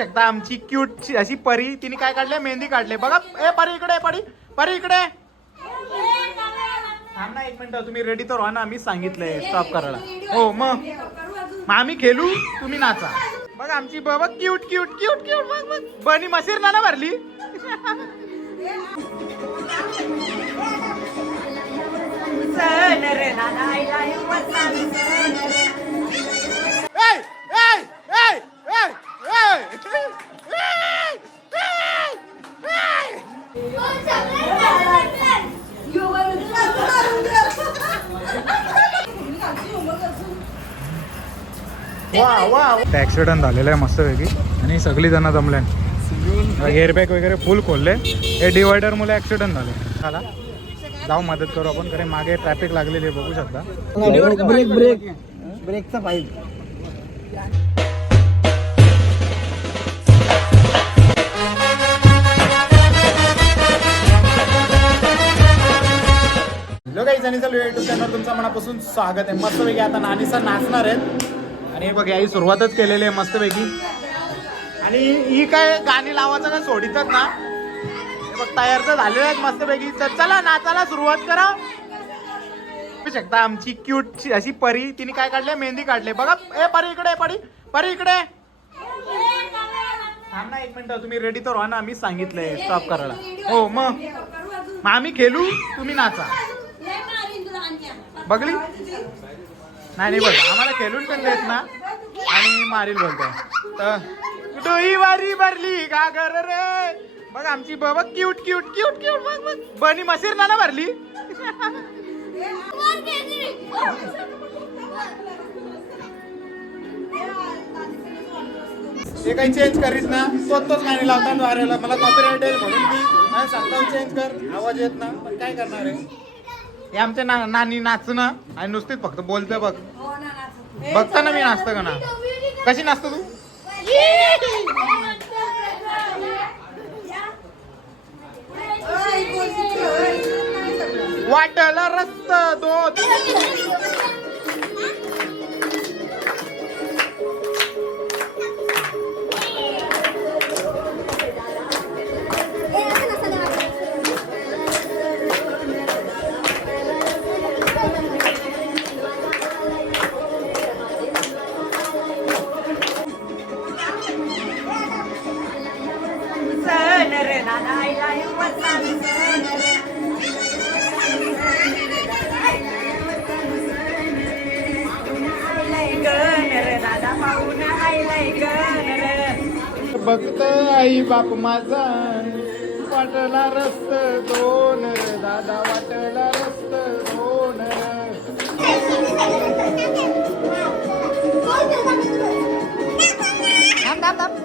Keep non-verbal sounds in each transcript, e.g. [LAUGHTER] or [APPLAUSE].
शकता. आमची क्यूट अशी परी तिने काय काढले मेहंदी काढले बघा. ए परी इकडे परी. परी इकडे. थांब ना एक मिनिट. तुम्ही रेडी तर व्हा ना. मी सांगितलंय. स्टॉप करायला. हो मग. मग आम्ही खेळू तुम्ही नाचा. बघ आमची बाबा क्यूट क्यूट क्यूट क्यूट बघ बघ. बनी मशीर ना ना भरली. [LAUGHS] रे. वा वा ऍक्सिडेंट झालेला आहे मस्तपैकी. आणि सगळी जण जमले एअरबॅग वगैरे फुल खोलले. हे डिवायडर मुळे ऍक्सिडेंट झाले. चला जाऊ मदत करू आपण कारण मागे ट्रॅफिक लागलेली आहे बघू शकता. ब्रेक ब्रेक ब्रेकचा पाईप हॅलो काही आणि चालू युट्यूब चॅनल तुमचं मनापासून स्वागत आहे. मस्तपैकी आता नानीसा नाचणार आहेत. आणि बघ याही सुरुवातच केलेली आहे मस्तपैकी. आणि ही काय गाणी लावायचं काय सोडितच ना? हे बघ तयार तर झालेलं आहेत मस्तपैकी. तर चला नाचाला सुरुवात करा. बघू शकता आमची क्यूट अशी परी तिने काय काढले मेहंदी काढले बघा ए परी इकडे परी परी इकडे. थांब ना एक मिनिट तुम्ही रेडी तर व्हा ना. मी सांगितलंय स्टॉप करायला. हो मग. मग आम्ही खेळू तुम्ही नाचा. बघली? नाही नाही बघ आम्हाला खेळून पण देत ना. आणि मारील बोलतो तर डोई वारी भरली का घर रे. बघ आमची बाबा क्यूट क्यूट क्यूट क्यूट बघ बघ. बनी मसीर ना ना भरली. ते काही चेंज करीत ना. स्वतःच गाणी लावतात वाऱ्याला. मला कॉपीराईट येईल म्हणून मी सांगता चेंज कर. आवाज येत ना. पण काय करणार आहे? हे आमचे ना नानी नाचणं आणि नुसतीच फक्त बोलते बघ. बघता ना मी नाचतं का ना? कशी नाचतो तू? बघत आई बाप माझा. वाटला रस्त दोन दादा वाटला रस्त दोन. नाचत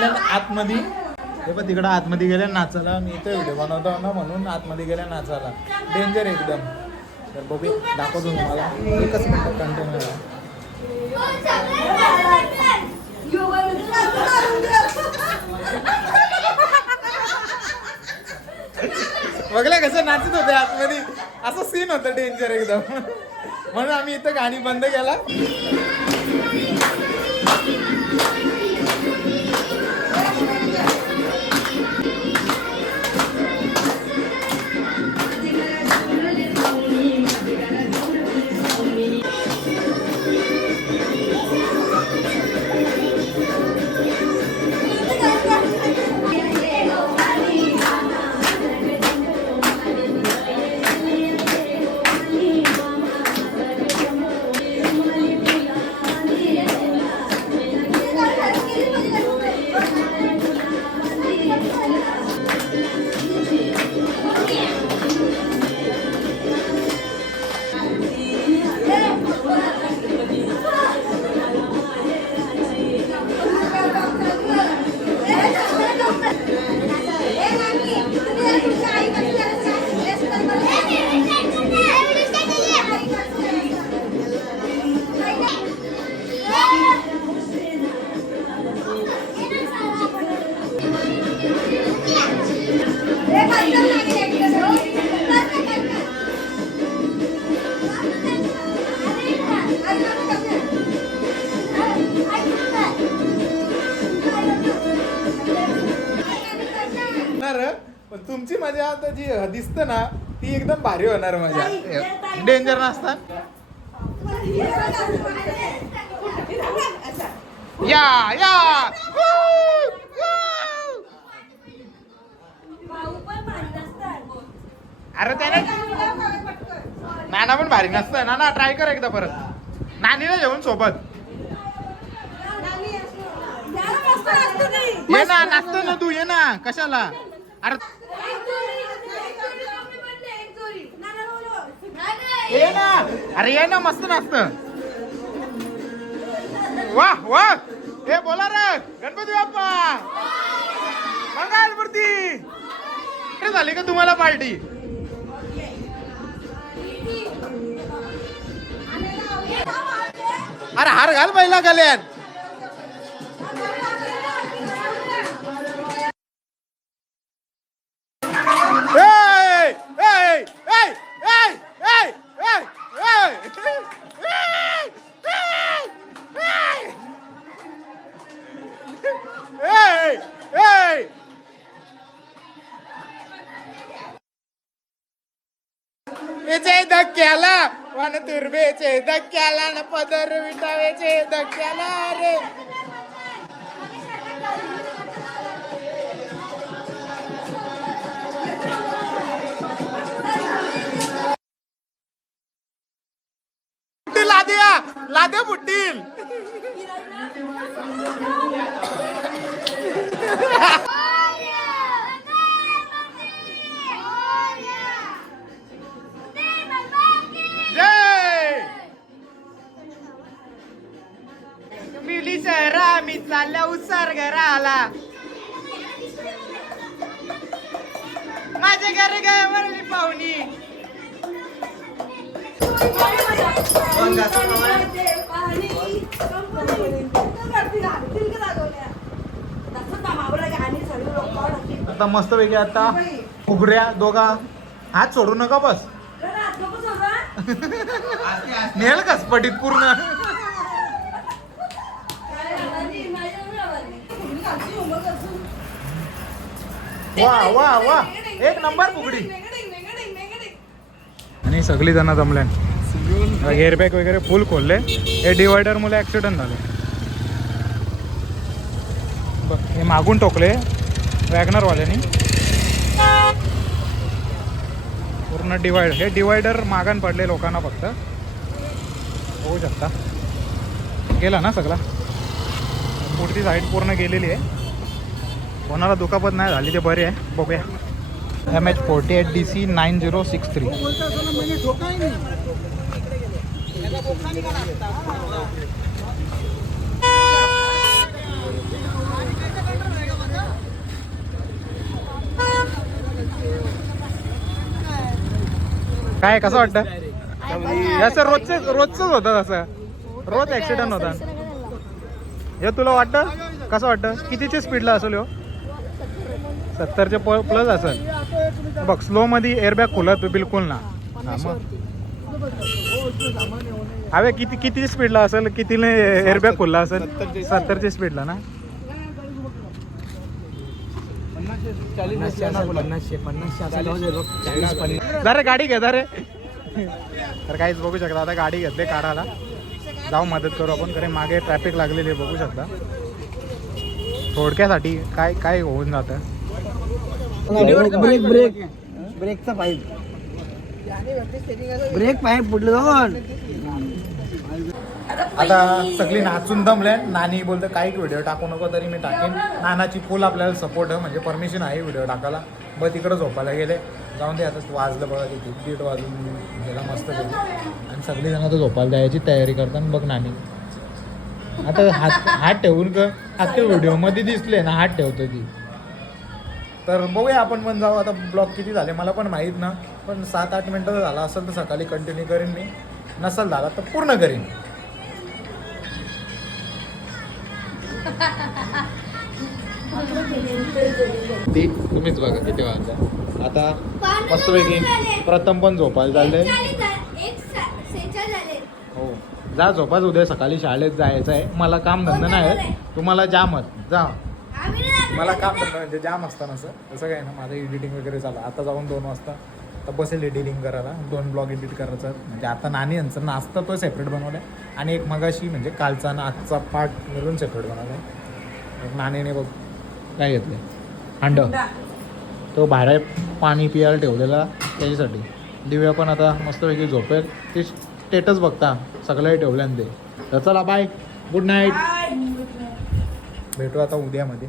गेल्या आतमध्ये. हे पण तिकडं आतमध्ये गेल्या नाचायला. मी इथं व्हिडिओ बनवतो ना म्हणून आतमध्ये गेल्या नाचायला. डेंजर एकदम. तर बघू दाखवतो तुम्हाला. एकच मिनिट कंटिन्यू बघल्या कसं नाचत होते आतमध्ये. असं सीन होतं डेंजर एकदम. म्हणून आम्ही इथं गाणी बंद केला. दिसत ना ती एकदम भारी होणार मजा. डेंजर नसतात? या या! अरे त्याने नाना पण भारी नसतं. ना ना ट्राय कर एकदा परत. नानीला जेवण सोबत. ये ना नाचतो ना तू ये ना. कशाला? अरे ये ना अरे ये ना मस्त नाचत. वा वा हे बोला रे गणपती बाप्पा. मंगल मूर्ती. कुठे झाली का तुम्हाला पार्टी? अरे हार घाल पहिला गल्यान याचे धक्क्याला वन तुर्बेचे धक्क्याला न पदर विटावेचे धक्क्याला रे. फुटतील लाद्या लाद्या फुटतील चालल्या उसार घराला माझ्या घर गवरली पाहुणी. आता मस्त पैकी आता उघड्या दोघा. हात सोडू नका बस. [LAUGHS] नेल कस पटीत पूर्ण वा वा वा. एक नंबर फुगडी. आणि सगळी जण जमल्या एअरबॅग वगैरे फुल खोलले. हे डिवायडर मुले ऍक्सिडेंट झाले. बघ हे मागून टोकले वॅगनर वाल्यानी पूर्ण डिवायडर हे डिवायडर मागान पडले लोकांना फक्त. होऊ शकता. गेला ना सगळा. पुढची साईड पूर्ण गेलेली आहे. कोणाला दुखापत नाही झाली ते बरे आहे. बघूया. M H forty eight D C nine zero six three. काय कसं वाटतं? असं रोजच रोजच होतं असं रोज ऍक्सिडेंट होता हे तुला वाटतं? कसं वाटतं? कितीच्या स्पीडला असेल हो सत्तरचे प्लस असेल. बघ स्लो मध्ये एअरबॅग खुलत बिलकुल ना. हा मग. हवे किती किती स्पीडला असेल? कितीने एअरबॅग खुलला असेल? सत्तरच्या स्पीडला ना? जरा गाडी घे रे. तर काहीच बघू शकता आता गाडी घेतली काढायला. जाऊ मदत करू आपण कारण मागे ट्रॅफिक लागलेली बघू शकता. थोडक्यासाठी काय काय होऊन जातं. ब्रेक ब्रेक ब्रेकचा पाईप ब्रेक पाईप फुटलं जाऊन. आता सगळी नाचून दमले. नानी बोलते काही व्हिडिओ टाकू नको तरी मी टाकेन. नानाची फुल आपल्याला सपोर्ट आहे म्हणजे परमिशन आहे व्हिडिओ टाकायला. बघ तिकडं झोपायला गेले. जाऊन दे आता वाजलं बघा तिथे दीड वाजून गेला मस्त गेली आणि सगळी जण आता झोपायला द्यायची तयारी करताना बघ नानी. आता हात हात ठेवून का हात ते व्हिडिओमध्ये दिसले ना हात ठेवतो ती. तर बघूया आपण पण जाऊ. आता ब्लॉग किती झाले मला पण माहीत ना. पण सात आठ मिनटं झाला असेल तर सकाळी कंटिन्यू करीन मी. नसेल झाला तर पूर्ण करीन. ती तुम्हीच बघा किती वाजता आता मस्तपैकी प्रथम पण झोपायला चालले. हो. जा झोपाच उद्या सकाळी शाळेत जायचं आहे मला काम धंदा नाही. आहे. तुम्हाला जा मत जा. मला काम करणं म्हणजे जाम असतं ना असं तसं काय ना माझं एडिटिंग वगैरे झालं. आता जाऊन दोन वाजता तर बसेल एडिटिंग करायला. दोन ब्लॉग एडिट करायचं. म्हणजे आता नाणी यांचं नाश्ता तो सेपरेट बनवला आहे आणि एक मगाशी म्हणजे कालचा ना आजचा पार्ट मिळून सेपरेट बनवला आहे एक नाणीने बघ काय घेतलं हांड. तो बाहेर पाणी पियाला ठेवलेला त्याच्यासाठी. दिव्या पण आता मस्तपैकी झोपेल. ते स्टेटस बघता. सगळं ठेवल्यान ते. तर चला बाय गुड नाईट भेटू आता उद्यामध्ये.